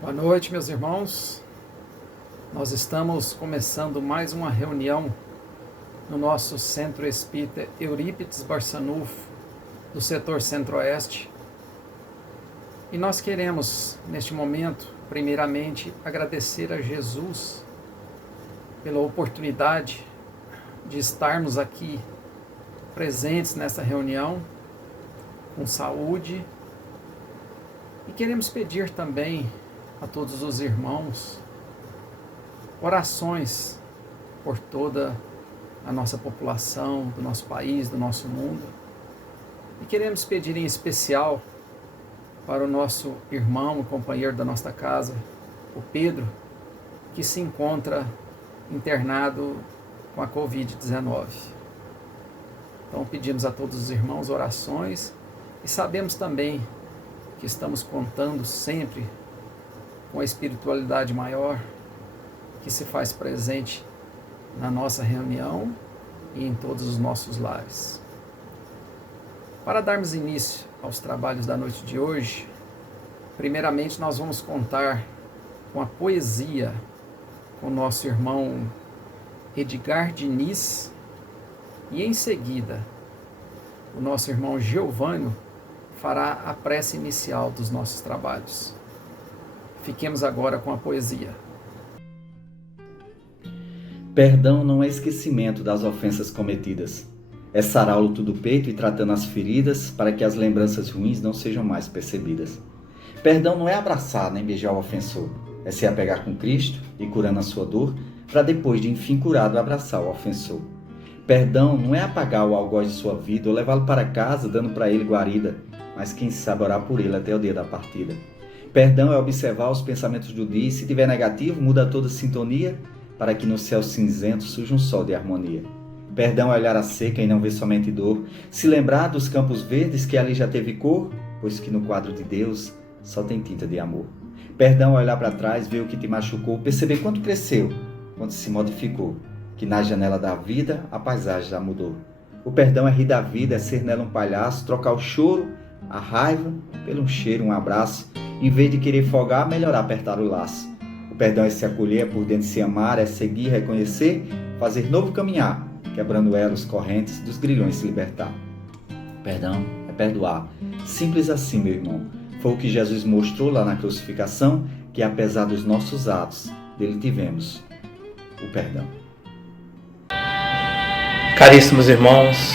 Boa noite, meus irmãos. Nós estamos começando mais uma reunião no nosso Centro Espírita Eurípides Barçanufo, do setor Centro-Oeste. E nós queremos, neste momento, primeiramente, agradecer a Jesus pela oportunidade de estarmos aqui presentes nessa reunião, com saúde. E queremos pedir também a todos os irmãos orações por toda a nossa população, do nosso país, do nosso mundo. E queremos pedir em especial para o nosso irmão e companheiro da nossa casa, o Pedro, que se encontra internado com a Covid-19. Então pedimos a todos os irmãos orações e sabemos também que estamos contando sempre com a espiritualidade maior que se faz presente na nossa reunião e em todos os nossos lares. Para darmos início aos trabalhos da noite de hoje, primeiramente nós vamos contar com a poesia com o nosso irmão Edgar Diniz e em seguida o nosso irmão Giovânio fará a prece inicial dos nossos trabalhos. Fiquemos agora com a poesia. Perdão não é esquecimento das ofensas cometidas. É sarar o luto do peito e tratando as feridas para que as lembranças ruins não sejam mais percebidas. Perdão não é abraçar nem beijar o ofensor. É se apegar com Cristo e curando a sua dor para depois de enfim curado abraçar o ofensor. Perdão não é apagar o algoz de sua vida ou levá-lo para casa dando para ele guarida, mas quem sabe orar por ele até o dia da partida. Perdão é observar os pensamentos do dia e se tiver negativo, muda toda a sintonia para que no céu cinzento surja um sol de harmonia. Perdão é olhar a seca e não ver somente dor, se lembrar dos campos verdes que ali já teve cor, pois que no quadro de Deus só tem tinta de amor. Perdão é olhar para trás, ver o que te machucou, perceber quanto cresceu, quanto se modificou, que na janela da vida a paisagem já mudou. O perdão é rir da vida, é ser nela um palhaço, trocar o choro, a raiva, pelo um cheiro, um abraço, em vez de querer folgar, melhorar, apertar o laço. O perdão é se acolher, é por dentro se amar, é seguir, reconhecer, fazer novo caminhar, quebrando elos correntes dos grilhões se libertar. Perdão é perdoar. Simples assim, meu irmão. Foi o que Jesus mostrou lá na crucificação, que apesar dos nossos atos, dele tivemos o perdão. Caríssimos irmãos,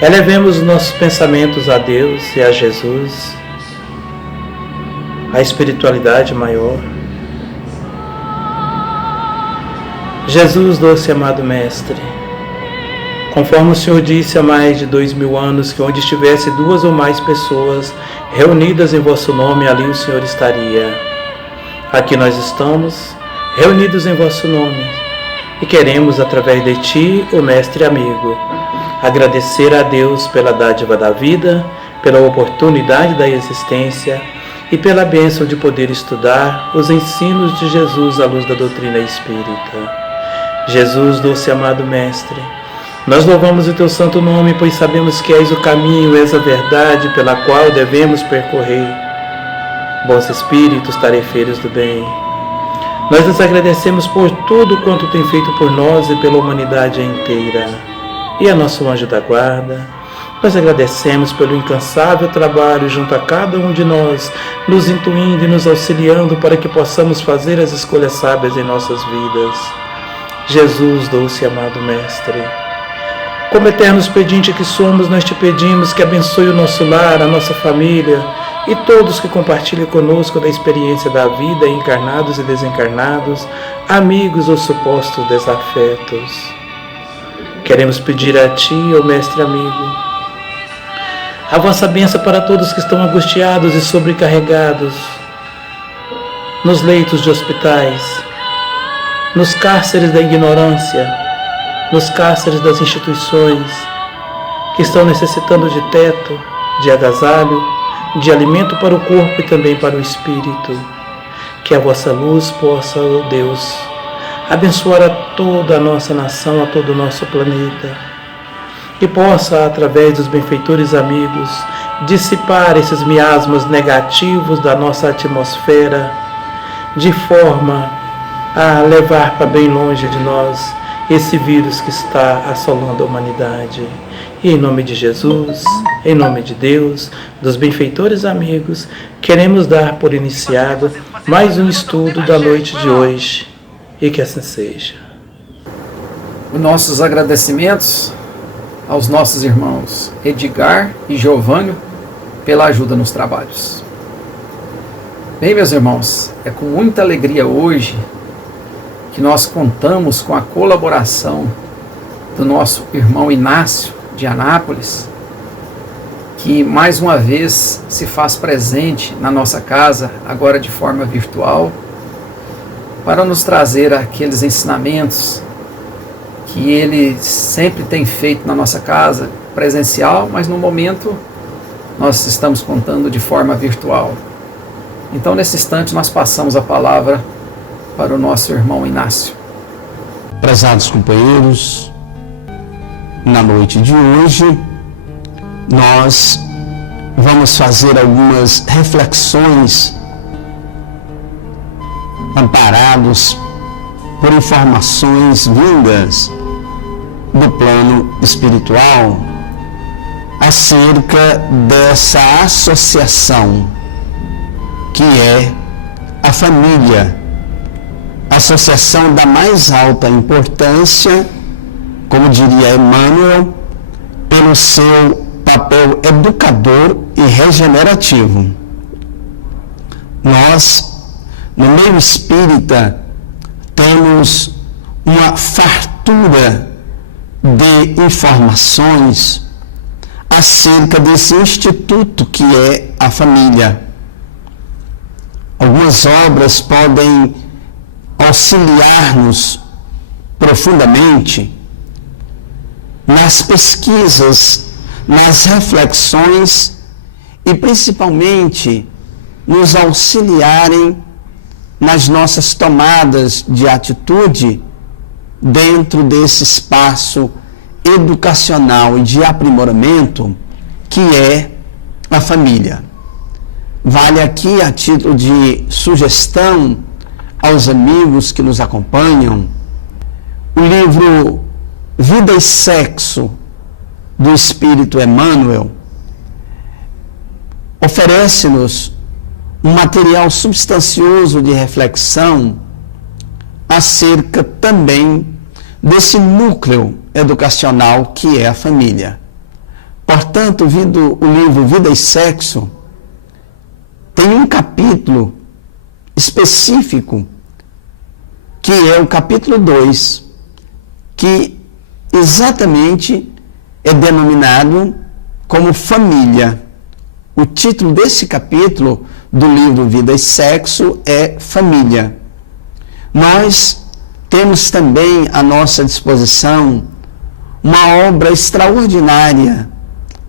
elevemos os nossos pensamentos a Deus e a Jesus, a espiritualidade maior. Jesus, doce e amado Mestre, conforme o Senhor disse há mais de 2000 anos que onde estivesse 2 ou mais pessoas reunidas em vosso nome, ali o Senhor estaria. Aqui nós estamos, reunidos em vosso nome, e queremos, através de Ti, o Mestre amigo, agradecer a Deus pela dádiva da vida, pela oportunidade da existência e pela bênção de poder estudar os ensinos de Jesus à luz da doutrina espírita. Jesus, doce e amado Mestre, nós louvamos o Teu santo nome, pois sabemos que és o caminho, és a verdade pela qual devemos percorrer. Bons Espíritos, tarefeiros do bem, nós nos agradecemos por tudo quanto tem feito por nós e pela humanidade inteira. E a nosso anjo da guarda, nós agradecemos pelo incansável trabalho junto a cada um de nós, nos intuindo e nos auxiliando para que possamos fazer as escolhas sábias em nossas vidas. Jesus, doce e amado Mestre, como eternos pedintes que somos, nós te pedimos que abençoe o nosso lar, a nossa família e todos que compartilhem conosco da experiência da vida, encarnados e desencarnados, amigos ou supostos desafetos. Queremos pedir a Ti, ó Mestre amigo, a vossa bênção para todos que estão angustiados e sobrecarregados, nos leitos de hospitais, nos cárceres da ignorância, nos cárceres das instituições, que estão necessitando de teto, de agasalho, de alimento para o corpo e também para o espírito. Que a vossa luz possa, ó Deus, abençoar a toda a nossa nação, a todo o nosso planeta, que possa, através dos benfeitores amigos, dissipar esses miasmas negativos da nossa atmosfera, de forma a levar para bem longe de nós esse vírus que está assolando a humanidade. E em nome de Jesus, em nome de Deus, dos benfeitores amigos, queremos dar por iniciado mais um estudo da noite de hoje, e que assim seja. Os nossos agradecimentos aos nossos irmãos Edgar e Giovânio pela ajuda nos trabalhos. Bem, meus irmãos, é com muita alegria hoje que nós contamos com a colaboração do nosso irmão Inácio de Anápolis, que mais uma vez se faz presente na nossa casa, agora de forma virtual, para nos trazer aqueles ensinamentos que ele sempre tem feito na nossa casa, presencial, mas no momento nós estamos contando de forma virtual. Então, nesse instante, nós passamos a palavra para o nosso irmão Inácio. Prezados companheiros, na noite de hoje, nós vamos fazer algumas reflexões amparados por informações vindas do plano espiritual acerca dessa associação que é a família, associação da mais alta importância, como diria Emmanuel, pelo seu papel educador e regenerativo. Nós, no meio espírita, temos uma fartura de informações acerca desse instituto que é a família. Algumas obras podem auxiliar-nos profundamente nas pesquisas, nas reflexões e principalmente nos auxiliarem nas nossas tomadas de atitude dentro desse espaço educacional e de aprimoramento que é a família. Vale aqui, a título de sugestão aos amigos que nos acompanham, o livro Vida e Sexo, do Espírito Emmanuel, oferece-nos um material substancioso de reflexão acerca também desse núcleo educacional que é a família. Portanto, o livro Vida e Sexo tem um capítulo específico, que é o capítulo 2, que exatamente é denominado como família. O título desse capítulo do livro Vida e Sexo é Família. Nós temos também à nossa disposição uma obra extraordinária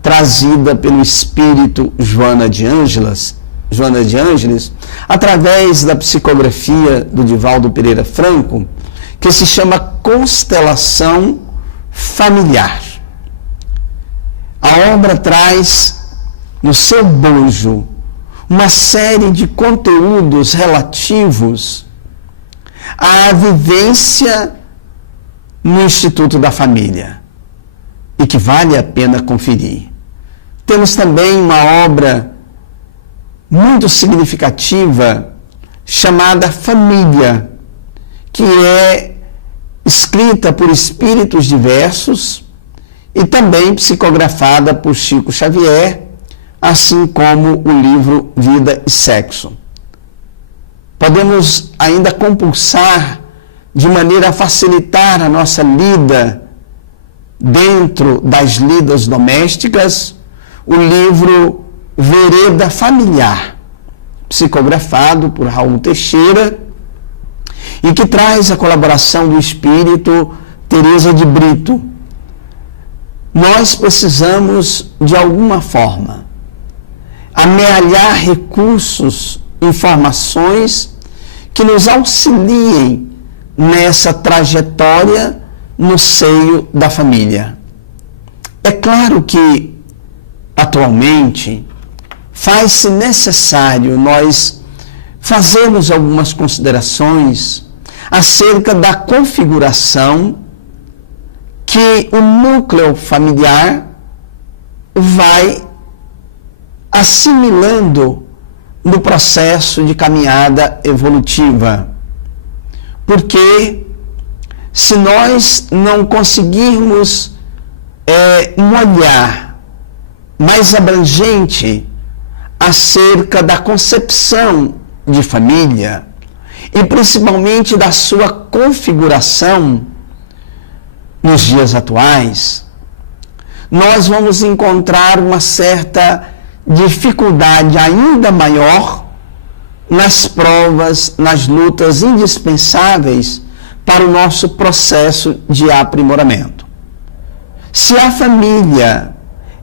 trazida pelo espírito Joana de Ângeles, através da psicografia do Divaldo Pereira Franco, que se chama Constelação Familiar. A obra traz no seu bojo uma série de conteúdos relativos à vivência no Instituto da Família e que vale a pena conferir. Temos também uma obra muito significativa chamada Família, que é escrita por espíritos diversos e também psicografada por Chico Xavier, assim como o livro Vida e Sexo. Podemos ainda compulsar, de maneira a facilitar a nossa lida dentro das lidas domésticas, o livro Vereda Familiar, psicografado por Raul Teixeira, e que traz a colaboração do espírito Teresa de Brito. Nós precisamos, de alguma forma, amealhar recursos, informações que nos auxiliem nessa trajetória no seio da família. É claro que atualmente, faz-se necessário nós fazermos algumas considerações acerca da configuração que o núcleo familiar vai assimilando no processo de caminhada evolutiva. Porque se nós não conseguirmos um olhar mais abrangente acerca da concepção de família e principalmente da sua configuração nos dias atuais, nós vamos encontrar uma certa dificuldade ainda maior nas provas, nas lutas indispensáveis para o nosso processo de aprimoramento. Se a família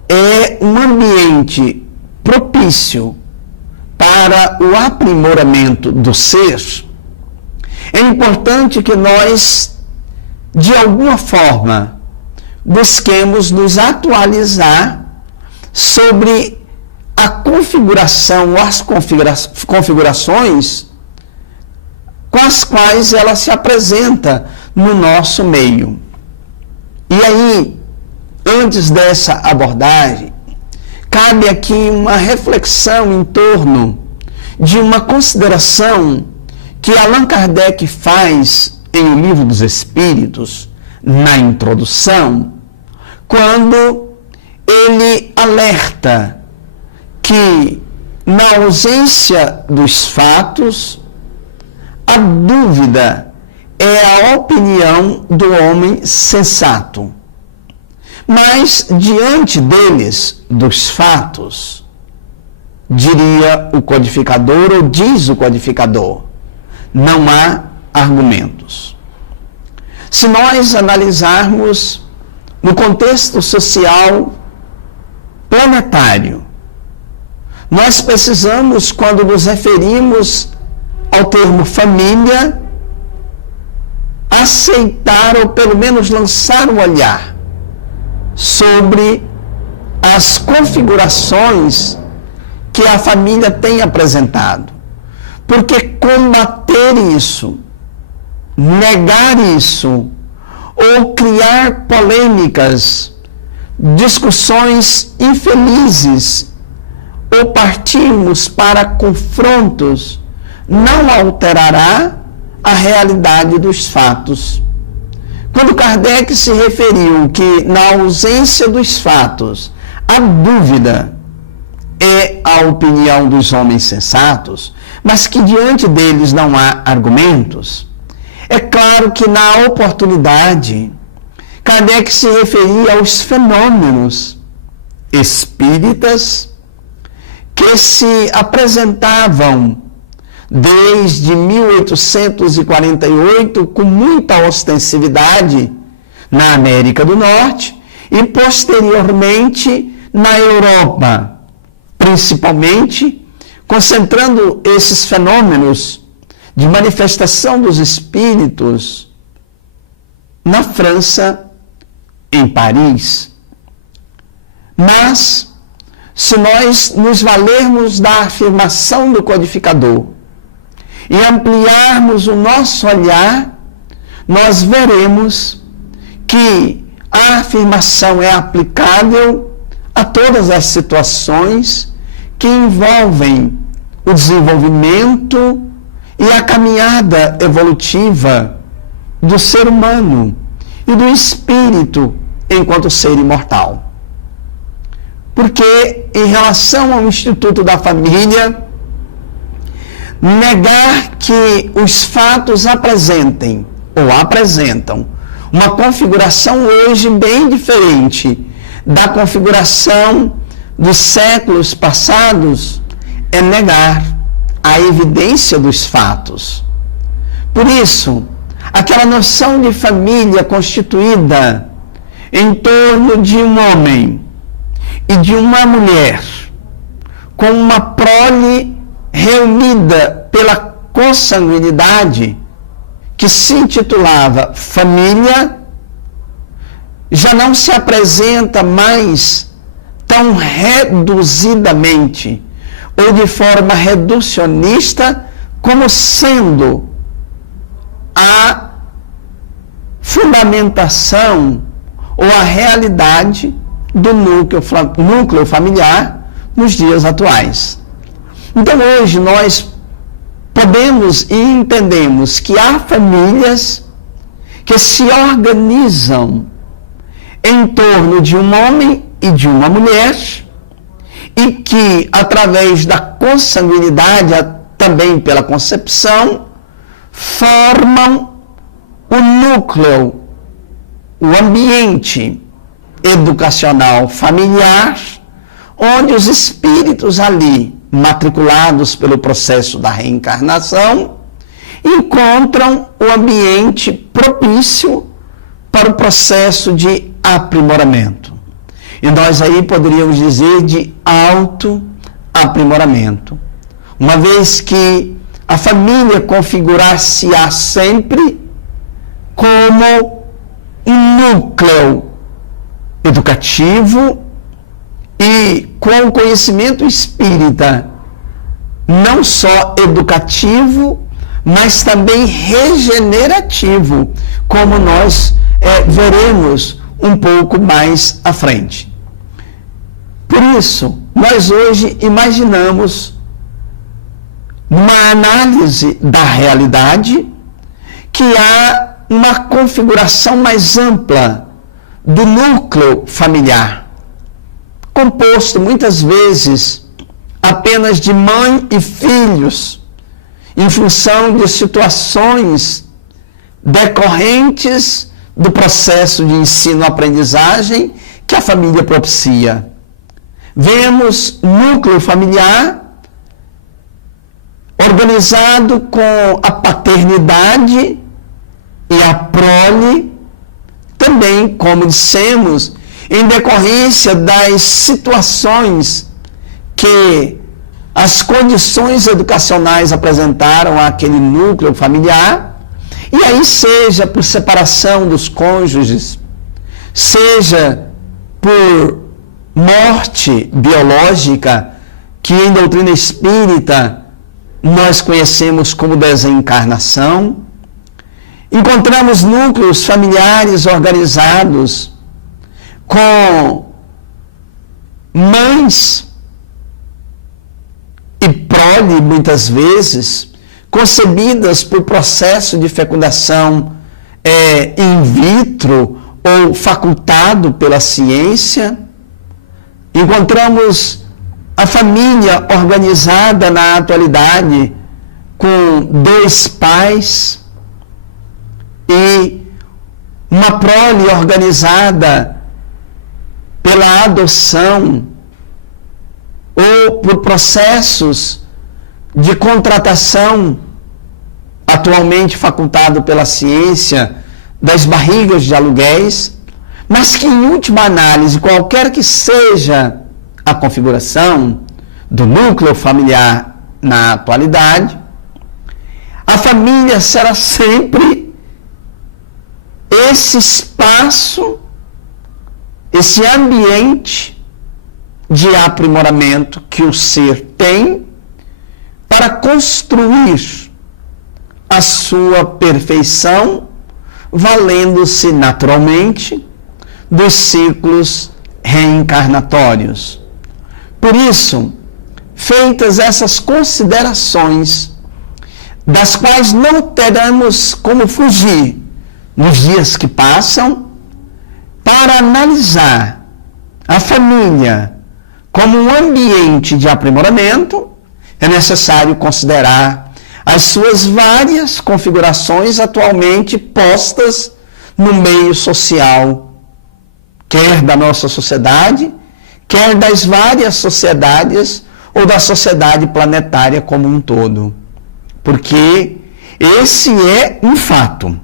é um ambiente propício para o aprimoramento do ser, é importante que nós, de alguma forma, busquemos nos atualizar sobre a configuração ou as configurações com as quais ela se apresenta no nosso meio. E aí, antes dessa abordagem, cabe aqui uma reflexão em torno de uma consideração que Allan Kardec faz em O Livro dos Espíritos, na introdução, quando ele alerta que, na ausência dos fatos, a dúvida é a opinião do homem sensato. Mas, diante deles, dos fatos, diria o codificador, ou diz o codificador, não há argumentos. Se nós analisarmos no contexto social planetário, nós precisamos, quando nos referimos ao termo família, aceitar ou pelo menos lançar um olhar sobre as configurações que a família tem apresentado. Porque combater isso, negar isso, ou criar polêmicas, discussões infelizes, ou partirmos para confrontos, não alterará a realidade dos fatos. Quando Kardec se referiu que, na ausência dos fatos, a dúvida é a opinião dos homens sensatos, mas que diante deles não há argumentos, é claro que na oportunidade, Kardec se referia aos fenômenos espíritas que se apresentavam desde 1848 com muita ostensividade na América do Norte e posteriormente na Europa, principalmente concentrando esses fenômenos de manifestação dos espíritos na França, em Paris. Mas, se nós nos valermos da afirmação do codificador e ampliarmos o nosso olhar, nós veremos que a afirmação é aplicável a todas as situações que envolvem o desenvolvimento e a caminhada evolutiva do ser humano e do espírito enquanto ser imortal. Porque, em relação ao Instituto da Família, negar que os fatos apresentem ou apresentam uma configuração hoje bem diferente da configuração dos séculos passados é negar a evidência dos fatos. Por isso, aquela noção de família constituída em torno de um homem e de uma mulher, com uma prole reunida pela consanguinidade, que se intitulava família, já não se apresenta mais tão reduzidamente ou de forma reducionista como sendo a fundamentação ou a realidade do núcleo familiar nos dias atuais. Então hoje nós podemos e entendemos que há famílias que se organizam em torno de um homem e de uma mulher e que, através da consanguinidade, também pela concepção, formam o núcleo, o ambiente educacional familiar, onde os espíritos ali, matriculados pelo processo da reencarnação, encontram o ambiente propício para o processo de aprimoramento. E nós aí poderíamos dizer de autoaprimoramento. Uma vez que a família configurar-se-á sempre como um núcleo educativo e com o conhecimento espírita, não só educativo, mas também regenerativo, como nós veremos um pouco mais à frente. Por isso, nós hoje imaginamos uma análise da realidade que há uma configuração mais ampla do núcleo familiar, composto muitas vezes apenas de mãe e filhos, em função de situações decorrentes do processo de ensino-aprendizagem que a família propicia. Vemos núcleo familiar organizado com a paternidade e a prole, também, como dissemos, em decorrência das situações que as condições educacionais apresentaram àquele núcleo familiar, e aí seja por separação dos cônjuges, seja por morte biológica, que em doutrina espírita nós conhecemos como desencarnação, encontramos núcleos familiares organizados com mães e prole, muitas vezes, concebidas por processo de fecundação in vitro ou facultado pela ciência. Encontramos a família organizada na atualidade com 2 pais e uma prole organizada pela adoção ou por processos de contratação, atualmente facultado pela ciência, das barrigas de aluguéis, mas que, em última análise, qualquer que seja a configuração do núcleo familiar na atualidade, a família será sempre esse espaço, esse ambiente de aprimoramento que o ser tem para construir a sua perfeição, valendo-se naturalmente dos ciclos reencarnatórios. Por isso, feitas essas considerações, das quais não teremos como fugir nos dias que passam, para analisar a família como um ambiente de aprimoramento, é necessário considerar as suas várias configurações atualmente postas no meio social, quer da nossa sociedade, quer das várias sociedades ou da sociedade planetária como um todo. Porque esse é um fato,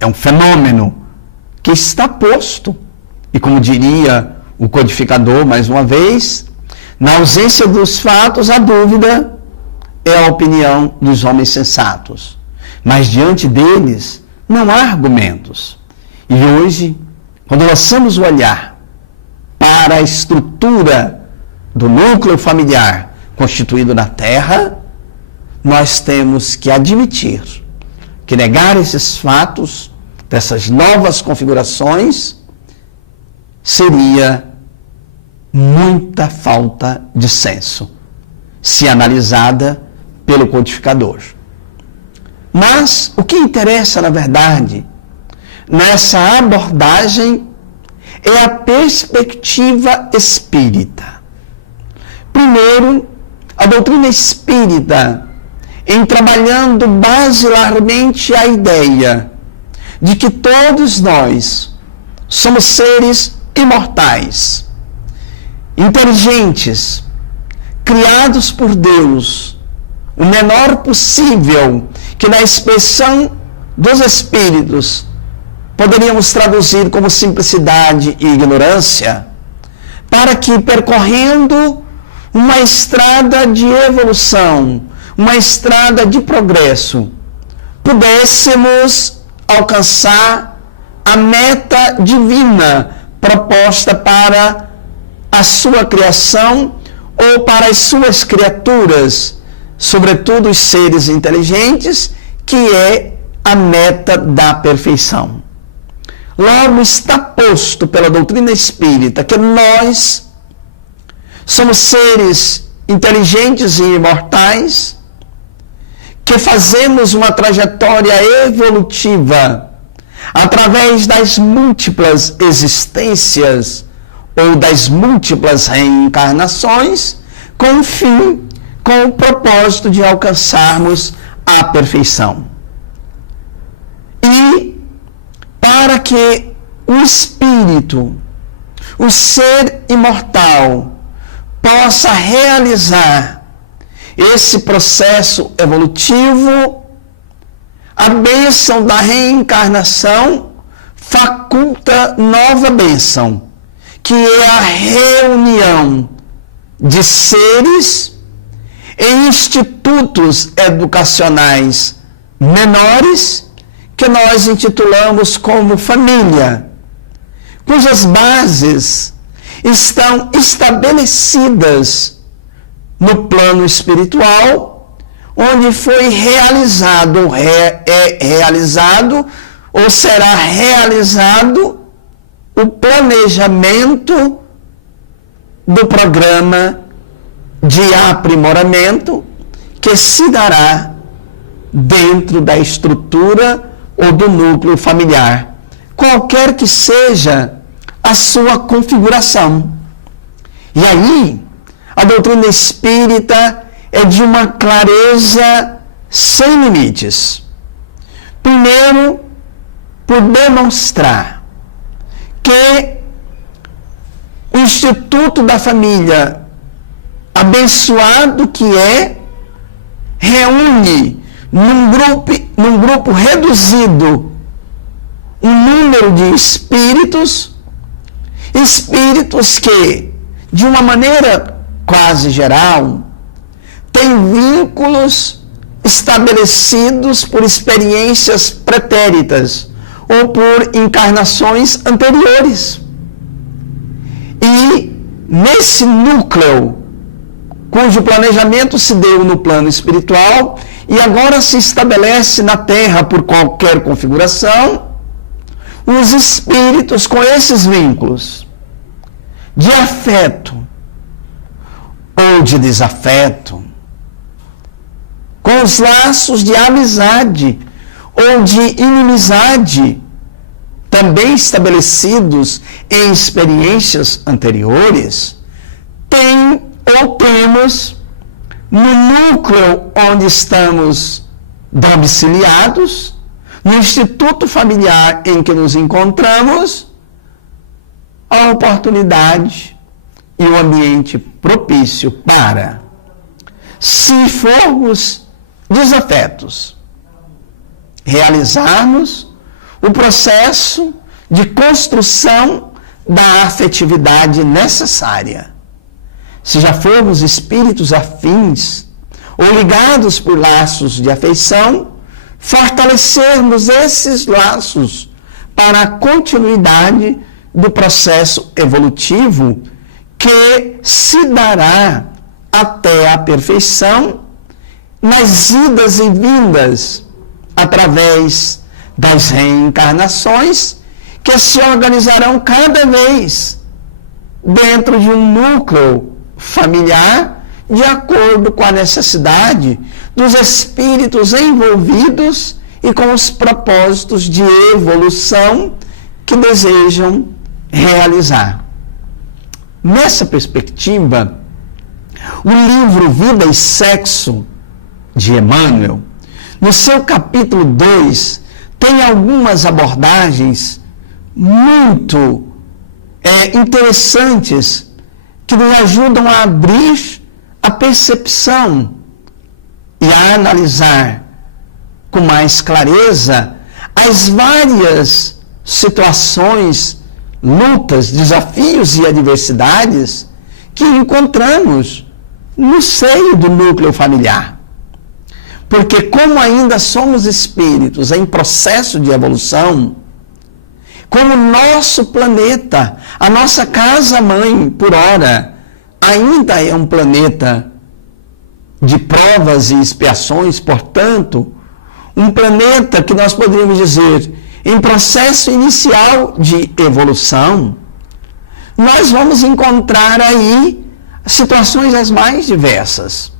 é um fenômeno que está posto. E como diria o codificador, mais uma vez, na ausência dos fatos, a dúvida é a opinião dos homens sensatos. Mas diante deles não há argumentos. E hoje, quando lançamos o olhar para para a estrutura do núcleo familiar constituído na Terra, nós temos que admitir que negar esses fatos, dessas novas configurações, seria muita falta de senso, se analisada pelo codificador. Mas o que interessa, na verdade, nessa abordagem é a perspectiva espírita. Primeiro, a doutrina espírita, em trabalhando basilarmente a ideia de que todos nós somos seres imortais, inteligentes, criados por Deus, o menor possível, que na expressão dos espíritos poderíamos traduzir como simplicidade e ignorância, para que, percorrendo uma estrada de evolução, uma estrada de progresso, pudéssemos alcançar a meta divina proposta para a sua criação ou para as suas criaturas, sobretudo os seres inteligentes, que é a meta da perfeição. Logo está posto pela doutrina espírita que nós somos seres inteligentes e imortais, que fazemos uma trajetória evolutiva através das múltiplas existências ou das múltiplas reencarnações, com o fim, com o propósito de alcançarmos a perfeição. E para que o espírito, o ser imortal, possa realizar esse processo evolutivo, a bênção da reencarnação faculta nova bênção, que é a reunião de seres em institutos educacionais menores, que nós intitulamos como família, cujas bases estão estabelecidas no plano espiritual, onde foi realizado ou será realizado o planejamento do programa de aprimoramento que se dará dentro da estrutura ou do núcleo familiar, qualquer que seja a sua configuração. E aí, a doutrina espírita é de uma clareza sem limites. Primeiro, por demonstrar que o Instituto da Família, abençoado que é, reúne num grupo reduzido um número de espíritos que, de uma maneira quase geral, têm vínculos estabelecidos por experiências pretéritas ou por encarnações anteriores. E nesse núcleo, cujo planejamento se deu no plano espiritual e agora se estabelece na Terra por qualquer configuração, os espíritos com esses vínculos de afeto ou de desafeto, com os laços de amizade ou de inimizade, também estabelecidos em experiências anteriores, temos no núcleo onde estamos domiciliados, no instituto familiar em que nos encontramos, a oportunidade e o ambiente propício para, se formos desafetos, realizarmos o processo de construção da afetividade necessária. Se já formos espíritos afins ou ligados por laços de afeição, fortalecermos esses laços para a continuidade do processo evolutivo que se dará até a perfeição nas idas e vindas, através das reencarnações que se organizarão cada vez dentro de um núcleo familiar, de acordo com a necessidade dos espíritos envolvidos e com os propósitos de evolução que desejam realizar. Nessa perspectiva, o livro Vida e Sexo, de Emmanuel, no seu capítulo 2, tem algumas abordagens muito interessantes que nos ajudam a abrir a percepção e a analisar com mais clareza as várias situações, lutas, desafios e adversidades que encontramos no seio do núcleo familiar. Porque como ainda somos espíritos em processo de evolução, como o nosso planeta, a nossa casa-mãe, por ora, ainda é um planeta de provas e expiações, portanto, um planeta que nós poderíamos dizer em processo inicial de evolução, nós vamos encontrar aí situações as mais diversas.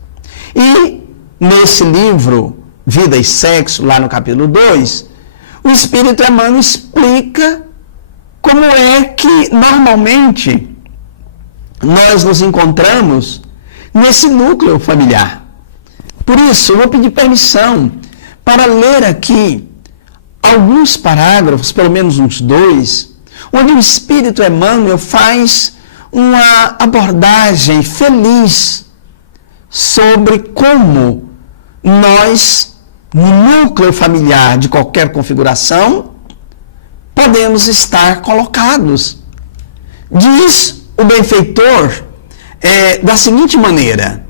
E nesse livro, Vida e Sexo, lá no capítulo 2, o Espírito Emmanuel explica como é que normalmente nós nos encontramos nesse núcleo familiar. Por isso, eu vou pedir permissão para ler aqui alguns parágrafos, pelo menos uns 2, onde o Espírito Emmanuel faz uma abordagem feliz sobre como nós, no núcleo familiar de qualquer configuração, podemos estar colocados. Diz o benfeitor da seguinte maneira: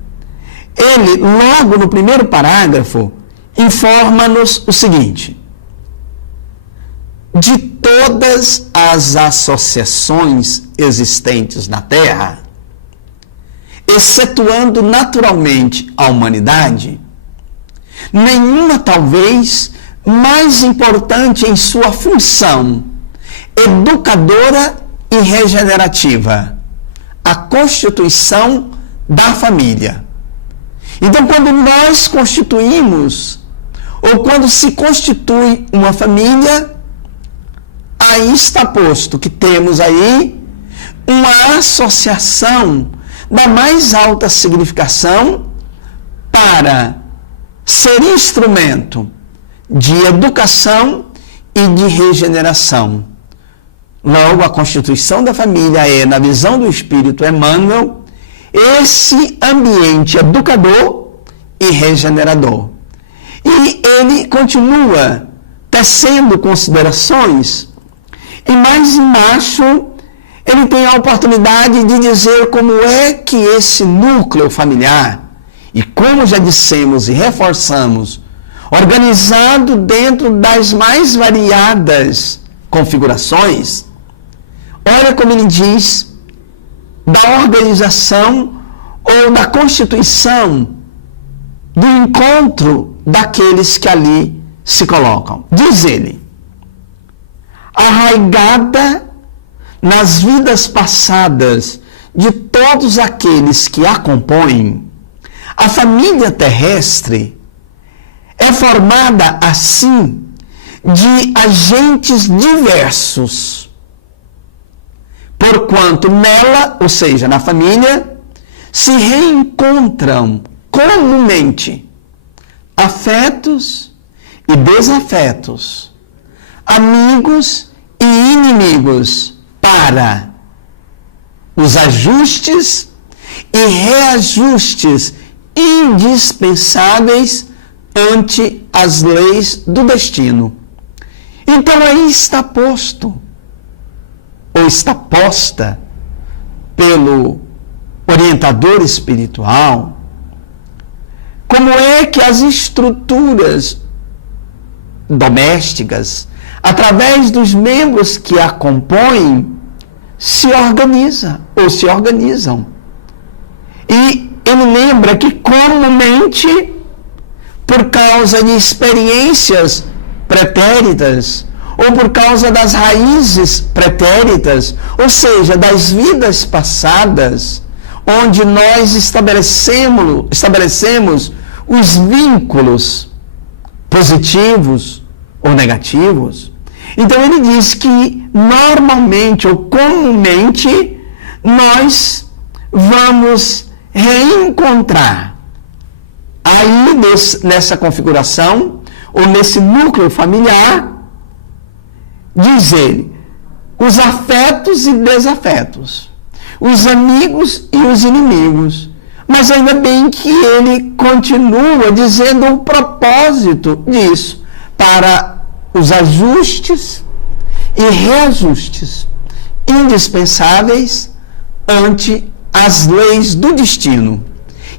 ele, logo no primeiro parágrafo, informa-nos o seguinte: de todas as associações existentes na Terra, excetuando naturalmente a humanidade, nenhuma talvez mais importante em sua função educadora e regenerativa, a constituição da família. Então, quando nós constituímos, ou quando se constitui uma família, aí está posto que temos aí uma associação da mais alta significação para ser instrumento de educação e de regeneração. Logo, a constituição da família é, na visão do Espírito Emmanuel, esse ambiente educador e regenerador. E ele continua tecendo considerações, e mais embaixo ele tem a oportunidade de dizer como é que esse núcleo familiar, e como já dissemos e reforçamos, organizado dentro das mais variadas configurações, olha como ele diz da organização ou da constituição do encontro daqueles que ali se colocam. Diz ele: arraigada nas vidas passadas de todos aqueles que a compõem, a família terrestre é formada assim de agentes diversos, porquanto nela, ou seja, na família, se reencontram comumente afetos e desafetos, amigos e inimigos, para os ajustes e reajustes indispensáveis ante as leis do destino. Então aí está posto, ou está posta pelo orientador espiritual, como é que as estruturas domésticas, através dos membros que a compõem, se organiza ou se organizam. E ele lembra que comumente, por causa de experiências pretéritas, ou por causa das raízes pretéritas, ou seja, das vidas passadas, onde nós estabelecemos os vínculos positivos ou negativos. Então ele diz que normalmente ou comumente nós vamos reencontrar aí nessa configuração ou nesse núcleo familiar, diz ele, os afetos e desafetos, os amigos e os inimigos. Mas ainda bem que ele continua dizendo o propósito disso, para os ajustes e reajustes indispensáveis ante as leis do destino.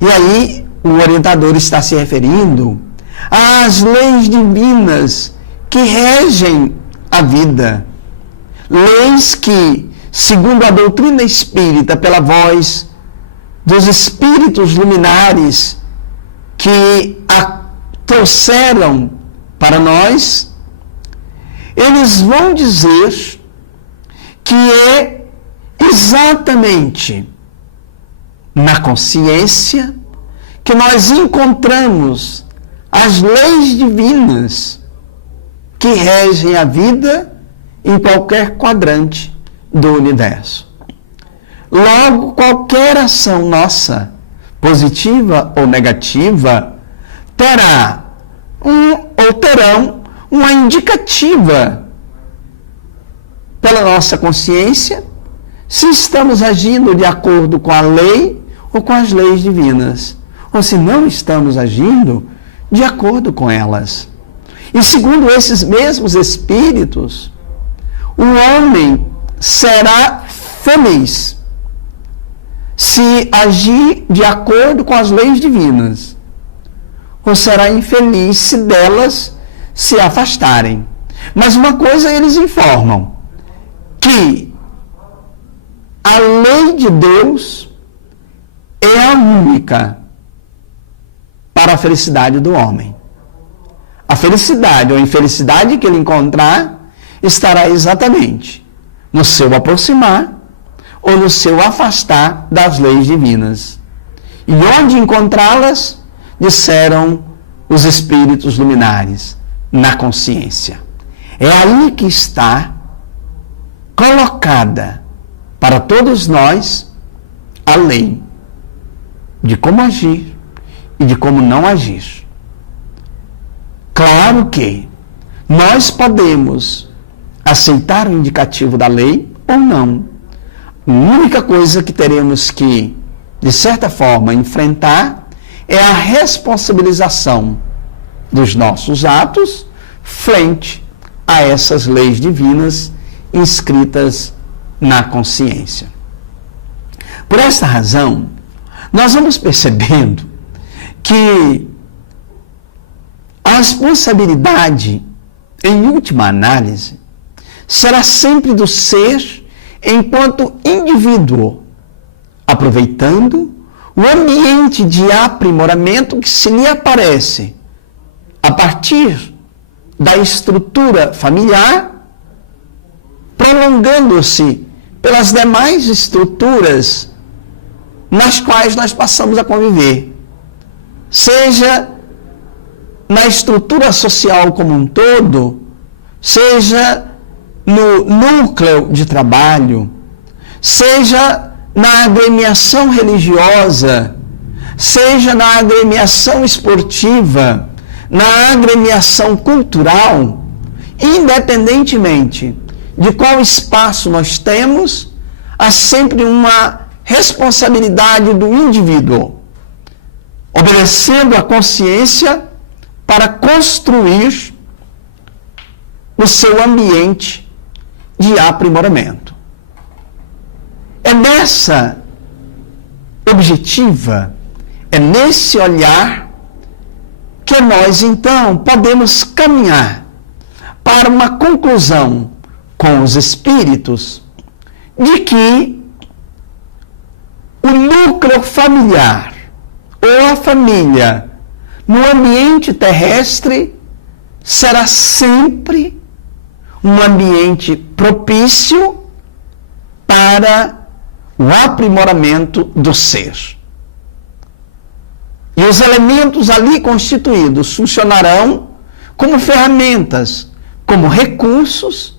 E aí o orientador está se referindo às leis divinas que regem a vida. Leis que, segundo a doutrina espírita, pela voz dos espíritos luminares que a trouxeram para nós, eles vão dizer que é exatamente na consciência que nós encontramos as leis divinas que regem a vida em qualquer quadrante do universo. Logo, qualquer ação nossa, positiva ou negativa, terão uma indicativa pela nossa consciência se estamos agindo de acordo com a lei ou com as leis divinas, ou se não estamos agindo de acordo com elas. E segundo esses mesmos espíritos, o homem será feliz se agir de acordo com as leis divinas, ou será infeliz se delas se afastarem. Mas uma coisa eles informam, que a lei de Deus é a única para a felicidade do homem. A felicidade ou a infelicidade que ele encontrar estará exatamente no seu aproximar ou no seu afastar das leis divinas. E onde encontrá-las, disseram os espíritos luminares, na consciência. É aí que está colocada para todos nós a lei de como agir e de como não agir. Claro que nós podemos aceitar o indicativo da lei ou não. A única coisa que teremos que, de certa forma, enfrentar é a responsabilização dos nossos atos frente a essas leis divinas inscritas na consciência. Por esta razão, nós vamos percebendo que a responsabilidade, em última análise, será sempre do ser enquanto indivíduo, aproveitando o ambiente de aprimoramento que se lhe aparece a partir da estrutura familiar, prolongando-se pelas demais estruturas nas quais nós passamos a conviver, seja na estrutura social como um todo, seja no núcleo de trabalho, seja na agremiação religiosa, seja na agremiação esportiva, na agremiação cultural, independentemente de qual espaço nós temos, há sempre uma responsabilidade do indivíduo, obedecendo a consciência para construir o seu ambiente de aprimoramento. É nessa objetiva, é nesse olhar que nós, então, podemos caminhar para uma conclusão com os espíritos de que o núcleo familiar ou a família no ambiente terrestre será sempre um ambiente propício para o aprimoramento do ser. E os elementos ali constituídos funcionarão como ferramentas, como recursos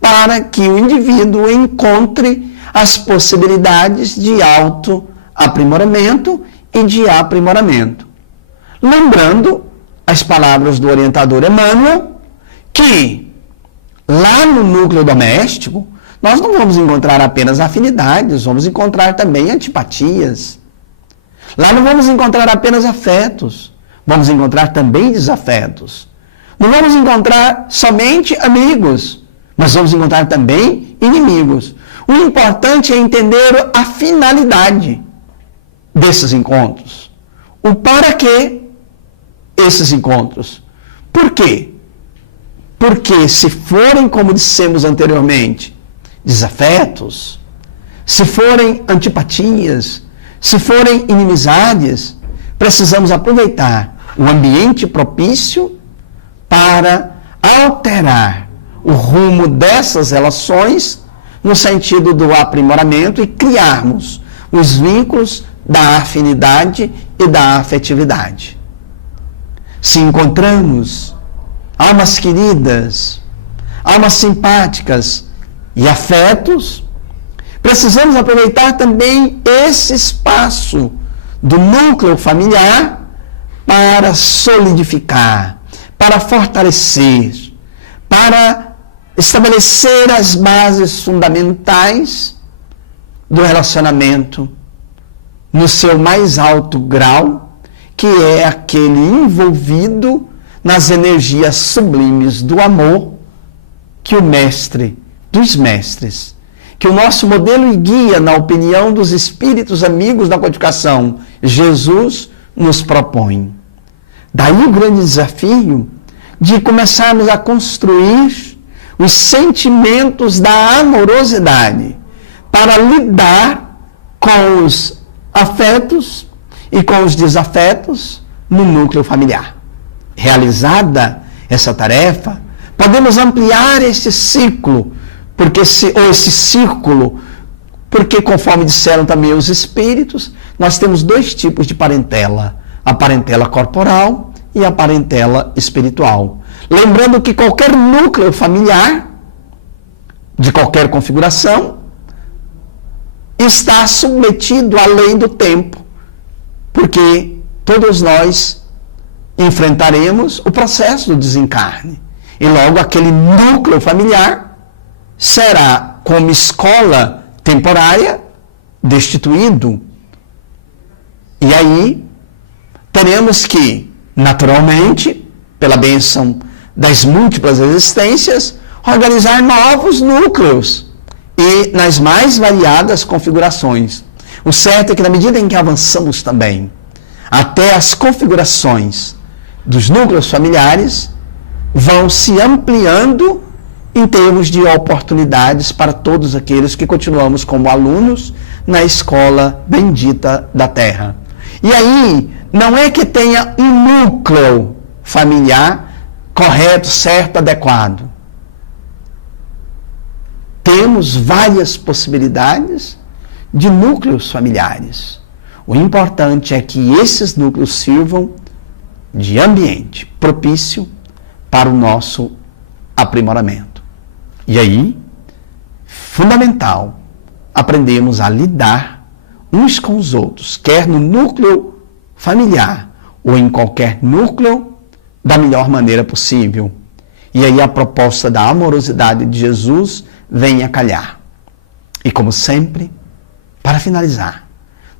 para que o indivíduo encontre as possibilidades de autoaprimoramento e de aprimoramento. Lembrando as palavras do orientador Emmanuel, que lá no núcleo doméstico, nós não vamos encontrar apenas afinidades, vamos encontrar também antipatias. Lá não vamos encontrar apenas afetos, vamos encontrar também desafetos. Não vamos encontrar somente amigos, mas vamos encontrar também inimigos. O importante é entender a finalidade desses encontros. O para que esses encontros. Por quê? Porque se forem, como dissemos anteriormente, desafetos, se forem antipatias, se forem inimizades, precisamos aproveitar o ambiente propício para alterar o rumo dessas relações no sentido do aprimoramento e criarmos os vínculos da afinidade e da afetividade. Se encontramos almas queridas, almas simpáticas e afetos, precisamos aproveitar também esse espaço do núcleo familiar para solidificar, para fortalecer, para estabelecer as bases fundamentais do relacionamento no seu mais alto grau, que é aquele envolvido nas energias sublimes do amor que o mestre dos mestres, que o nosso modelo e guia, na opinião dos espíritos amigos da codificação, Jesus, nos propõe. Daí o grande desafio de começarmos a construir os sentimentos da amorosidade para lidar com os afetos e com os desafetos no núcleo familiar. Realizada essa tarefa, podemos ampliar esse ciclo, esse círculo, porque, conforme disseram também os espíritos, nós temos dois tipos de parentela: a parentela corporal e a parentela espiritual. Lembrando que qualquer núcleo familiar, de qualquer configuração, está submetido à lei do tempo, porque todos nós enfrentaremos o processo do desencarne. E logo aquele núcleo familiar será, como escola temporária, destituído. E aí teremos que, naturalmente, pela bênção das múltiplas existências, organizar novos núcleos e nas mais variadas configurações. O certo é que, na medida em que avançamos também até as configurações dos núcleos familiares, vão se ampliando em termos de oportunidades para todos aqueles que continuamos como alunos na escola bendita da Terra. E aí, não é que tenha um núcleo familiar correto, certo, adequado. Temos várias possibilidades de núcleos familiares. O importante é que esses núcleos sirvam de ambiente propício para o nosso aprimoramento. E aí, fundamental, aprendemos a lidar uns com os outros, quer no núcleo familiar ou em qualquer núcleo, da melhor maneira possível. E aí a proposta da amorosidade de Jesus vem a calhar. E como sempre, para finalizar,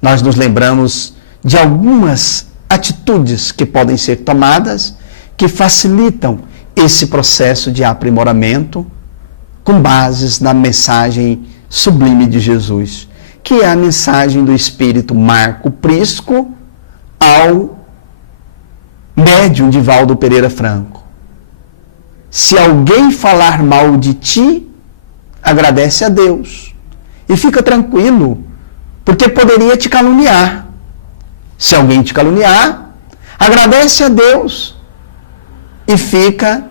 nós nos lembramos de algumas atitudes que podem ser tomadas que facilitam esse processo de aprimoramento com bases na mensagem sublime de Jesus, que é a mensagem do Espírito Marco Prisco ao médium Divaldo Pereira Franco. Se alguém falar mal de ti, agradece a Deus. e fica tranquilo, porque poderia te caluniar. Se alguém te caluniar, agradece a Deus e fica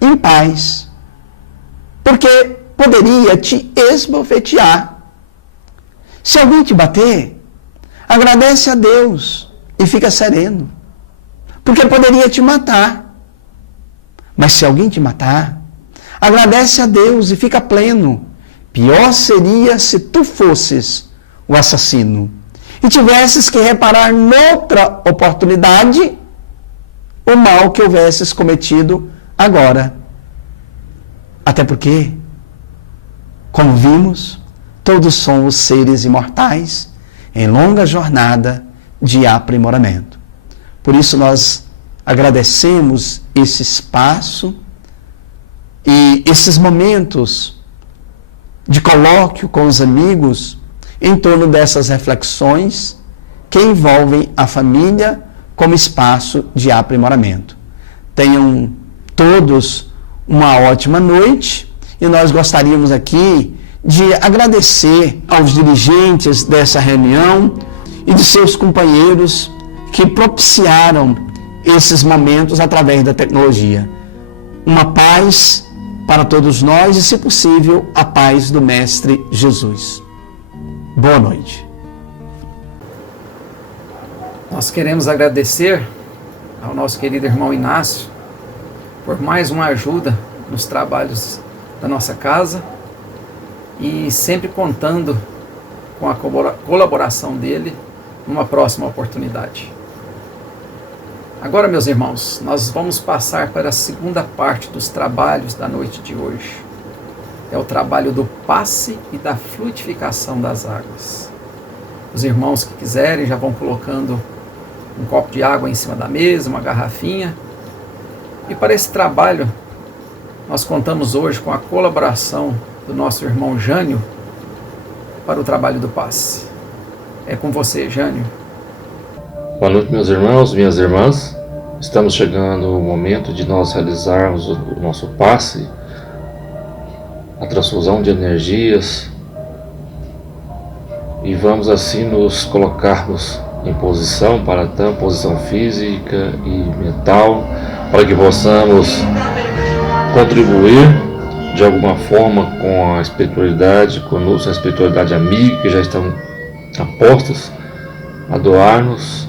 em paz, porque poderia te esbofetear. Se alguém te bater, agradece a Deus e fica sereno, porque poderia te matar. Mas se alguém te matar, agradece a Deus e fica pleno. Pior seria se tu fosses o assassino e tivesses que reparar noutra oportunidade o mal que houvesses cometido agora. Até porque, como vimos, todos somos seres imortais em longa jornada de aprimoramento. Por isso nós agradecemos esse espaço e esses momentos de colóquio com os amigos em torno dessas reflexões que envolvem a família como espaço de aprimoramento. Tenham todos uma ótima noite e nós gostaríamos aqui de agradecer aos dirigentes dessa reunião e de seus companheiros que propiciaram esses momentos através da tecnologia. Uma paz para todos nós e, se possível, a paz do Mestre Jesus. Boa noite. Nós queremos agradecer ao nosso querido irmão Inácio por mais uma ajuda nos trabalhos da nossa casa e sempre contando com a colaboração dele numa próxima oportunidade. Agora, meus irmãos, nós vamos passar para a segunda parte dos trabalhos da noite de hoje. É o trabalho do passe e da fluidificação das águas. Os irmãos que quiserem já vão colocando um copo de água em cima da mesa, uma garrafinha. E para esse trabalho, nós contamos hoje com a colaboração do nosso irmão Jânio para o trabalho do passe. É com você, Jânio. Boa noite, meus irmãos, minhas irmãs. Estamos chegando ao momento de nós realizarmos o nosso passe, a transfusão de energias, e vamos assim nos colocarmos em posição para tanto posição física e mental, para que possamos contribuir de alguma forma com a espiritualidade, conosco, a espiritualidade amiga, que já estão apostas a doar-nos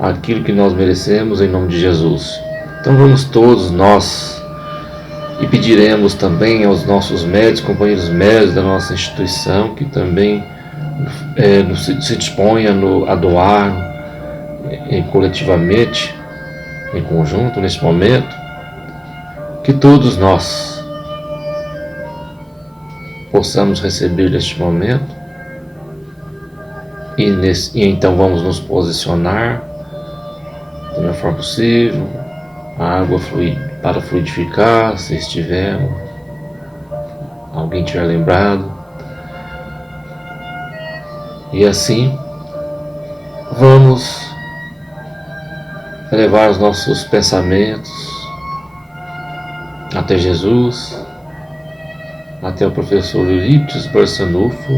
aquilo que nós merecemos em nome de Jesus. Então vamos todos nós e pediremos também aos nossos médicos, companheiros médicos da nossa instituição, que também se disponham a doar coletivamente, em conjunto, nesse momento, que todos nós possamos receber neste momento e então vamos nos posicionar da melhor forma possível, a água para fluidificar, se alguém tiver lembrado, e assim vamos elevar os nossos pensamentos até Jesus, até o professor Eurípides Barçanufo,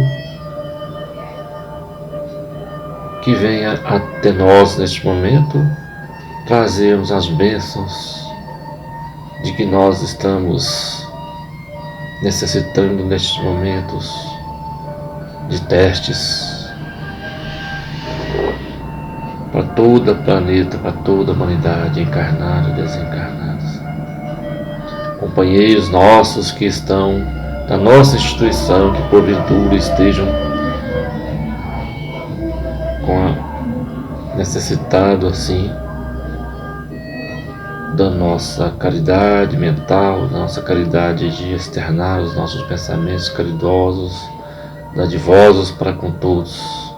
que venha até nós neste momento trazermos as bênçãos de que nós estamos necessitando nestes momentos de testes para todo o planeta, para toda a humanidade, encarnada e desencarnada. Companheiros nossos que estão na nossa instituição, que porventura estejam necessitados assim da nossa caridade mental, da nossa caridade de externar os nossos pensamentos caridosos, dadivosos para com todos.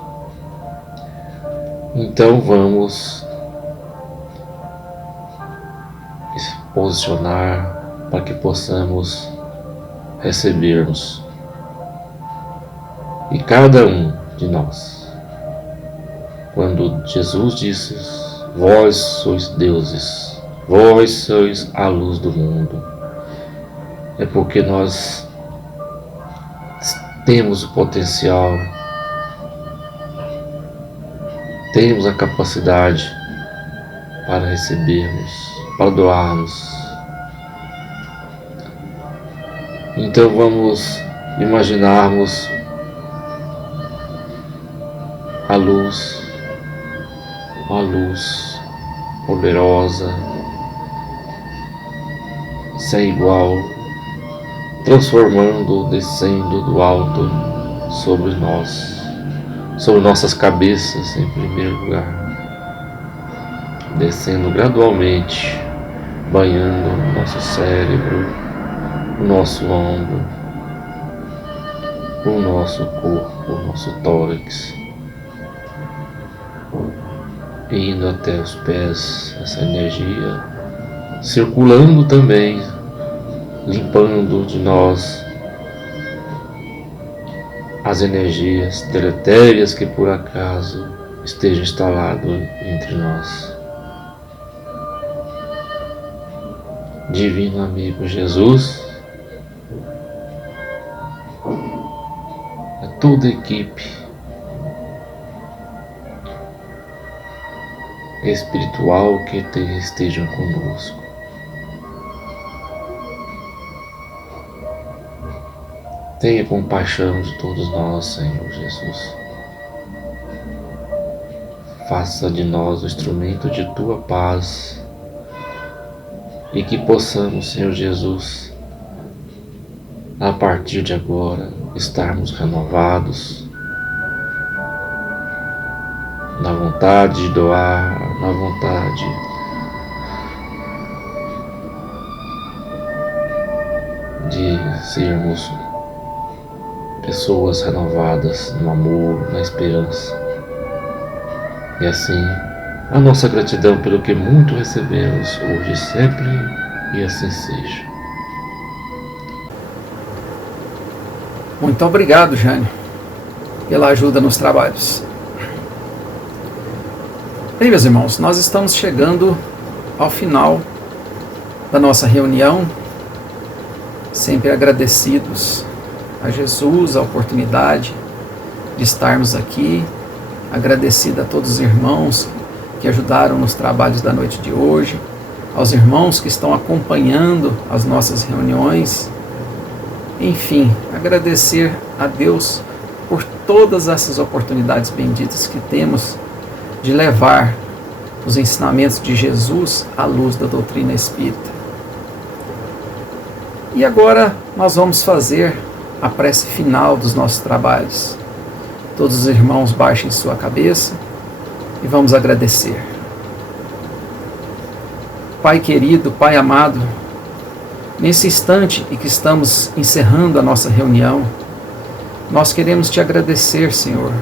Então vamos posicionar para que possamos recebermos. E cada um de nós, quando Jesus disse: vós sois deuses, vós sois a luz do mundo, é porque nós temos o potencial, temos a capacidade para recebermos, para doarmos. Então vamos imaginarmos a luz, uma luz poderosa, sem igual, transformando, descendo do alto sobre nós, sobre nossas cabeças em primeiro lugar, descendo gradualmente, banhando o nosso cérebro, o nosso ombro, o nosso corpo, o nosso tórax, indo até os pés, essa energia circulando também, limpando de nós as energias deletérias que por acaso estejam instaladas entre nós. Divino amigo Jesus, a toda a equipe espiritual que estejam conosco, tenha compaixão de todos nós, Senhor Jesus. Faça de nós o instrumento de Tua paz e que possamos, Senhor Jesus, a partir de agora, estarmos renovados na vontade de doar, na vontade de sermos pessoas renovadas no amor, na esperança. E assim, a nossa gratidão pelo que muito recebemos hoje e sempre, e assim seja. Muito obrigado, Jânio, pela ajuda nos trabalhos. Bem, meus irmãos, nós estamos chegando ao final da nossa reunião, sempre agradecidos a Jesus a oportunidade de estarmos aqui, agradecido a todos os irmãos que ajudaram nos trabalhos da noite de hoje, aos irmãos que estão acompanhando as nossas reuniões. Enfim, agradecer a Deus por todas essas oportunidades benditas que temos de levar os ensinamentos de Jesus à luz da doutrina espírita. E agora nós vamos fazer a prece final dos nossos trabalhos. Todos os irmãos baixem sua cabeça e vamos agradecer. Pai querido, Pai amado, nesse instante em que estamos encerrando a nossa reunião, nós queremos te agradecer, Senhor,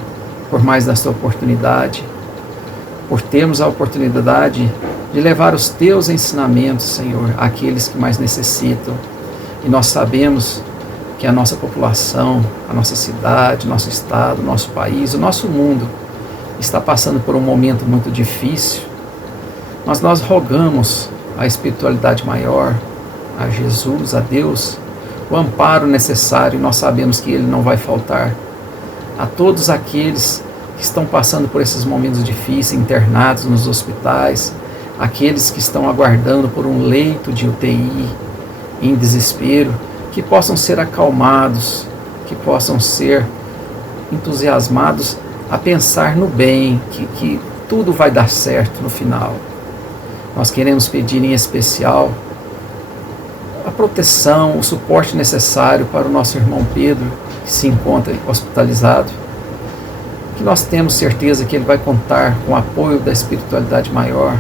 por mais esta oportunidade, por termos a oportunidade de levar os teus ensinamentos, Senhor, àqueles que mais necessitam. E nós sabemos que a nossa população, a nossa cidade, nosso estado, nosso país, o nosso mundo está passando por um momento muito difícil, mas nós rogamos à espiritualidade maior, a Jesus, a Deus, o amparo necessário, e nós sabemos que Ele não vai faltar a todos aqueles que estão passando por esses momentos difíceis, internados nos hospitais, aqueles que estão aguardando por um leito de UTI, em desespero, que possam ser acalmados, que possam ser entusiasmados a pensar no bem, que tudo vai dar certo no final. Nós queremos pedir em especial a proteção, o suporte necessário para o nosso irmão Pedro, que se encontra hospitalizado, que nós temos certeza que ele vai contar com o apoio da espiritualidade maior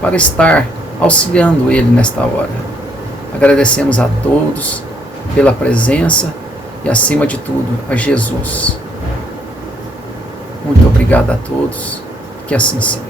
para estar auxiliando ele nesta hora. Agradecemos a todos pela presença e, acima de tudo, a Jesus. Muito obrigado a todos, que assim seja.